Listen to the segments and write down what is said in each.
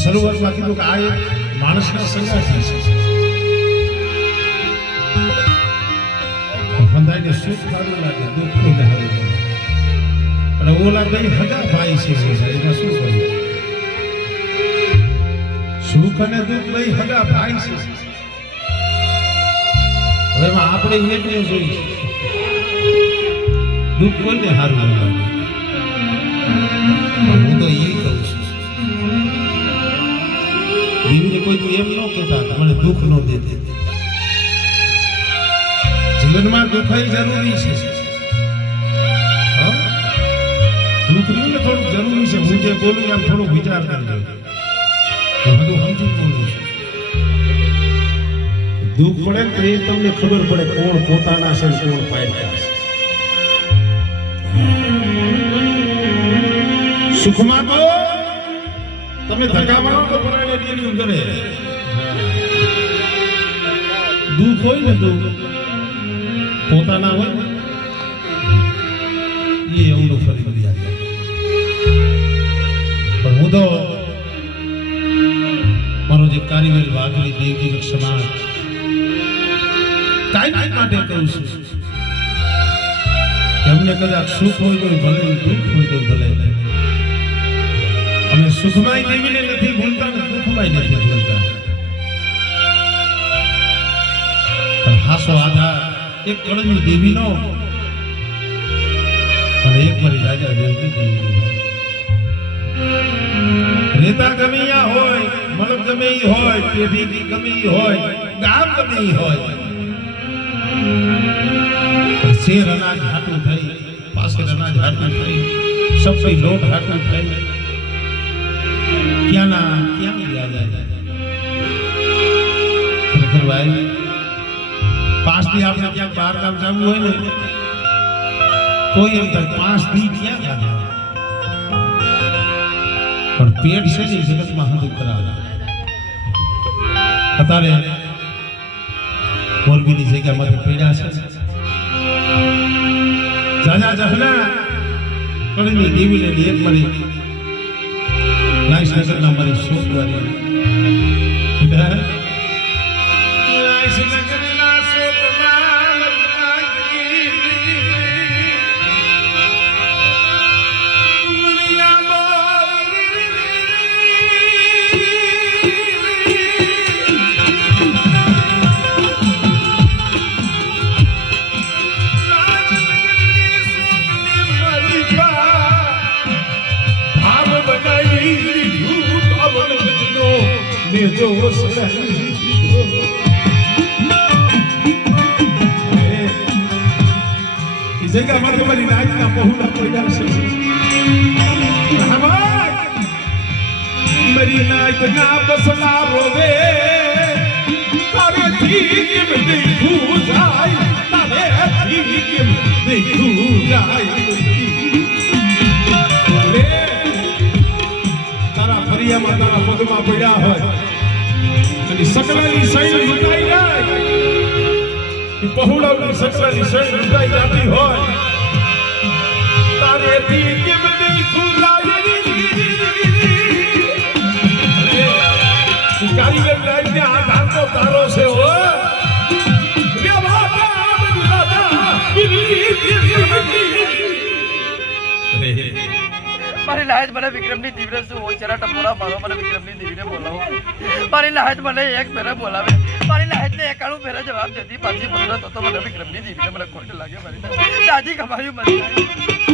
શરૂઆતમાં કીધું કે આ એક માણસના સંગાથી છે. બંધાઈને સુખ સારું લાગે, દુઃખ નહીં સારું લાગે. અને ઓલા બે હજાર ભાઈ છે, એમાં શું કર્યું? સુખ અને દુઃખ બે હજાર ભાઈ છે. હવે એમાં આપણે એટલું જોઈએ, દુઃખ કોઈને સારું ન લાગે. હું તો એ કહું છું, જીવને કોઈ એમ ન કહેતા મને દુઃખ ન દે. જીવનમાં દુઃખ જરૂરી છે. દુઃખ રહ્યું ને થોડું જરૂરી છે. હું જે બોલું એમ થોડું વિચાર કરજો. હું બધું સમજી બોલું છું. દુઃખ પડે તો એ તમને ખબર પડે કોણ પોતાના છે કોણ પાયડા છે. સુખમાં તો તમે ધક્કા મારો તો પરાણે ડેલી કરે. દુઃખ હોય ને દુઃખ પોતાના હોય ને એ એવું ફરી ફરી આવે. પણ હું તો મારો જે કારીવેલ વાઘરી દેવજી સમાજ કાંઈ માટે કહું છું કે અમને કદાચ સુખ હોય તો ભલે, દુઃખ હોય તો ભલે. અમે સુખમાં દેવીને નથી ભૂલતા ને દુઃખમાં નથી ભૂલતા. પણ હાસો આધાર એક કળની દેવીનો અને એક મારી રાજા દેવી. રેતા ગમે હોય, મલક ગમે હોય, પેઢી ગમે હોય, ગામ ગમે હોય, શેર અનાજ હાટું થઈ, પાસે અનાજ હાટું થઈ, સફાઈ લોટ હાટું થઈ, ક્યાં યાદ આવે. ખરેખર ભાઈ, પાસથી આપણે ક્યાંક બહાર કામ જવું હોય ને કોઈ એમ થાય 5 દી ક્યાં યાદ આવે. પણ પેટ છે ને જગતમાં હદ કરાવે. અત્યારે મોરબીની જગ્યામાં પીડા છે. જાજા જહના કળની દેવીને એક મળી લાઈસનગરના મારી શોધવાની લાઈસનગરના શોધમાં જગ્યામાં તમારી નાચના બહુના પડ્યા છે. મારી નાચના બસલા રોવે તારેથી કેમ દેખું જાય, તારેથી કેમ દેખું જાય. તારા ફરિયામાં તારા પગમાં પડ્યા હોય અને સકલાની સૈન લૂંટાઈ જાય, પહોળાની સકલાની સૈન લૂંટાઈ જતી હોય, તારેથી કેમ દેખું જાય. કારીગર લાઈને આધાર તો તારો છે. મારી લાયત મને વિક્રમની દીવીને શું હોય જરા ટપોરા મારો મને વિક્રમની દીવીને બોલાવો મારી લાયત મને એક ફેરે બોલાવે મારી લાયતને એકાણું ફેરે જવાબ દેતી પાછી બોલો તો મને વિક્રમની દીવીને મને ખોટ લાગે મારી દાદી કમાયું મારી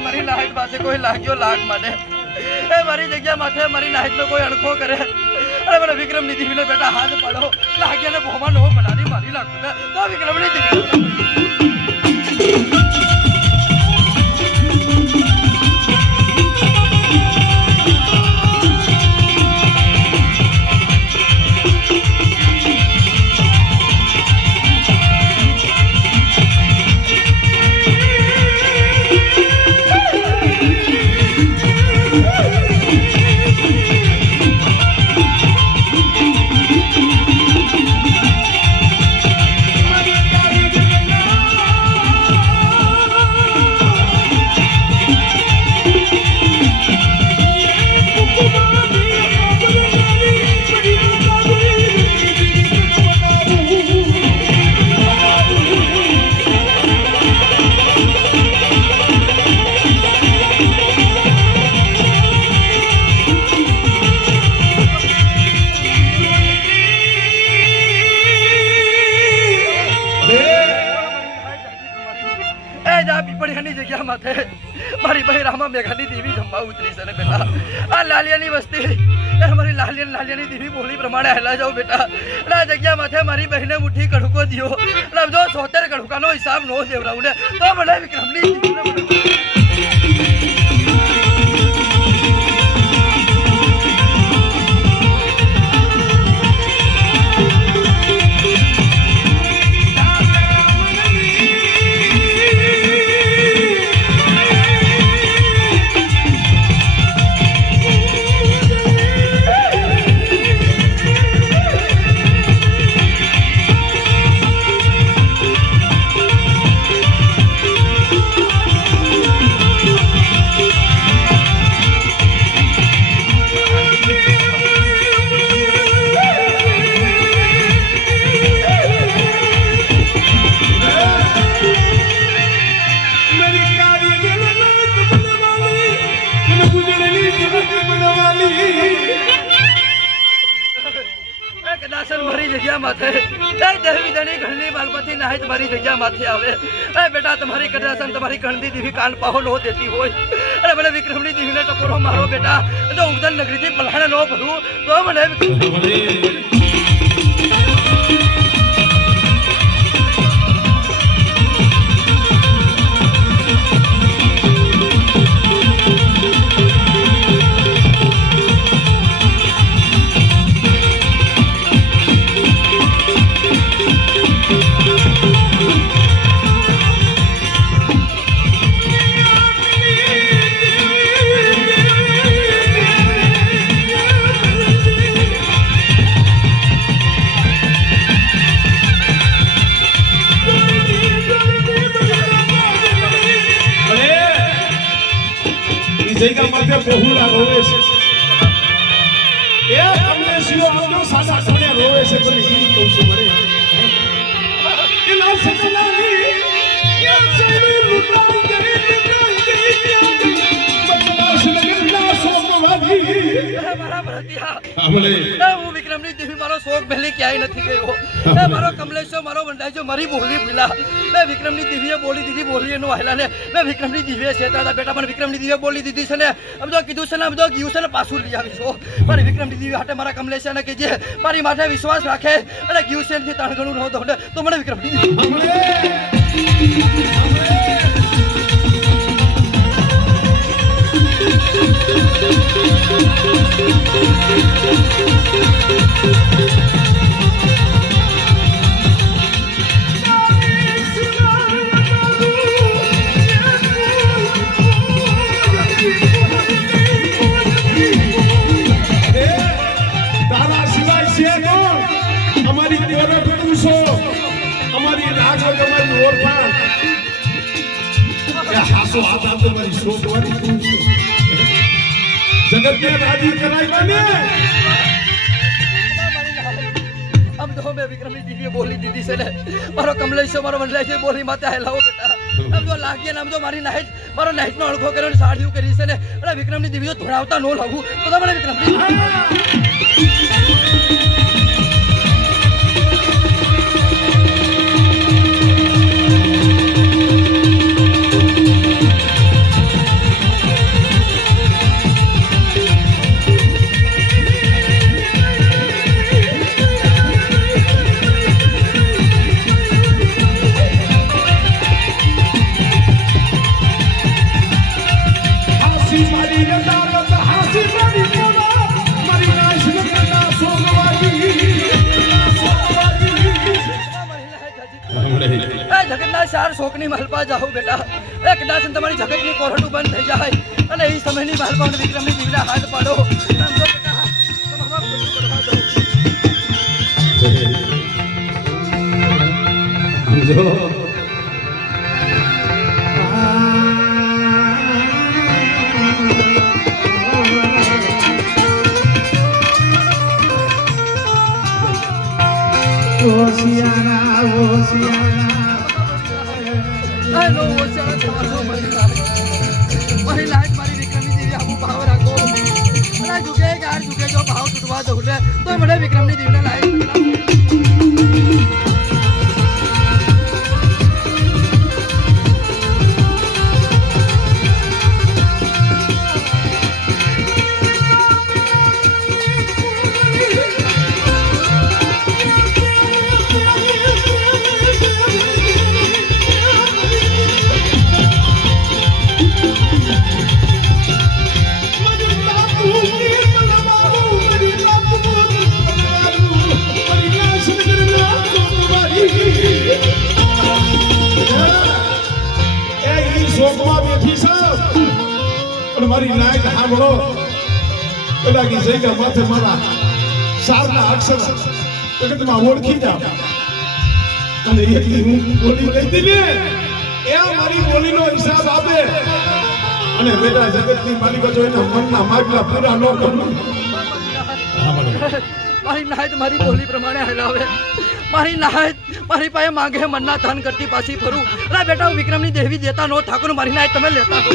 મારી નાહિત પાસે કોઈ લાગ્યો લાગ માટે એ મારી જગ્યા માથે મારી નાહિત નો કોઈ અણખો કરે અરે મને વિક્રમની દીવીને બેટા હાથ પાડો લાગ્યા ને ભોમાં નો બનાવી મારી લાગતું ને તો વિક્રમની દીવી મારી ભાઈ રામા મેઘાની દેવી જમવા ઉતરી છે ને બેટા આ લાલિયાની વસ્તી એ મારી લાલિયાની દેવી બોલી પ્રમાણે હેલા જાઓ બેટા આ જગ્યા માથે મારી બહેને મુઠ્ઠી કડુકો દિયો અને જો 70 કડુકાનો હિસાબ નો દેવરાવું ને તો મને વિક્રમની बेटा तुम्हारी कदासन तुम्हारी कणदी दीवी कान पाहो नो देती हो अरे मैंने विक्रमनी दीवी ने टपोरो मारो बेटा जो उदन नगरी थी पलाने नो भरू तो मैंने જગ્યા માથે બહુડા રોવે છે એ તમને શિવો આવજો સાદા સણે રોવે છે તો ઈ કહું છું મને એ ના સચનાની યા સેવી લૂટાઈ ગઈ બદમાશ નગરના સોમવાદી મારા ભરતિયા આમલે હું વિક્રમની દેવી મારો શોક પહેલી ક્યાંય નથી ગયો એ મારો કમલેશો મારો વંડાઈજો મારી બોલી પીલા મેં વિક્રમની દેવીએ બોલી દીધી બોલી એનો આયલા ને મેં વિક્રમની દેવીએ છેતા હતા બેટા મને વિક્રમની દેવીએ બોલી દીધી છે ને આમ તો કીધું છે ને આમ તો ગયું છે ને પાછું લઈ આવીશો મારી વિક્રમની દેવી હાટે મારા કમલેશને કે જે મારી માથે વિશ્વાસ રાખે અને ગયું છે થી તાણગણું ન દો તો મને વિક્રમની દેવી તારા સિવાય છે કોણ? અમારી ઓળખ તું છો, અમારી રાગ તમારી ઓળખાણ. એ હાસો આદા તમારી શોધવાની તું છો. જગતને રાજી કરાય ને. આમ તો મેં વિક્રમની દીદીએ બોલી દીધી છે ને, મારો કમલેશ મારો વનરાજ બોલી માથે હેલાવો બેટા. આમ તો લાગીએ ને આમ તો મારી નાઈટ મારો નાઈટનો અળખો કર્યો ને સાડીઓ કરી છે ને, અને વિક્રમની દીદીઓ ધોળાવતા ન લાગું તો મને વિક્રમની હાસી મારી રંડારત, હાસી મારી મોરા, મારી નાશ નકરના સોમવારી. જગતના ચાર શોકની મહલપા જાઓ બેટા. એ કદાચ તમારી જગતની કોરડું બંધ થઈ જાય અને એ સમયની મહલપા વિક્રમની દીવીના હાથ પાડો. આમ તો બેટા, તમારા ખોટું કરવા દો. સમજો. ઓશિયાના ઓશિયાના આઈ નો ઓછા તમારો મારી લાઈટ મારી વિક્રમની દેવી આવું ભાવ રાખો. અને ઝુકે ગાર ઝુકે જો ભાવ તૂટવા દઉં ને તો મને વિક્રમની દેવીને લાઈટ મારી લાઈટ સાંભળો. પેલા કી જગ્યા માથે મારા સારના અક્ષર જગતમાં ઓળખી જાવ અને એટલી હું બોલી કહી ને એ મારી બોલીનો હિસાબ આપે. અને બેટા જગતની માલિકો જો એના મનના માગલા પૂરા ન કરું. મારી નાયત મારી બોલી પ્રમાણે હલાવે. મારી નાયત મારી પાસે માંગે મનના ધન કરતી પાછી ફરું. અરે બેટા હું વિક્રમની દેવી દેતા નો ઠાકોર મારી નાયત તમે લેતા હો.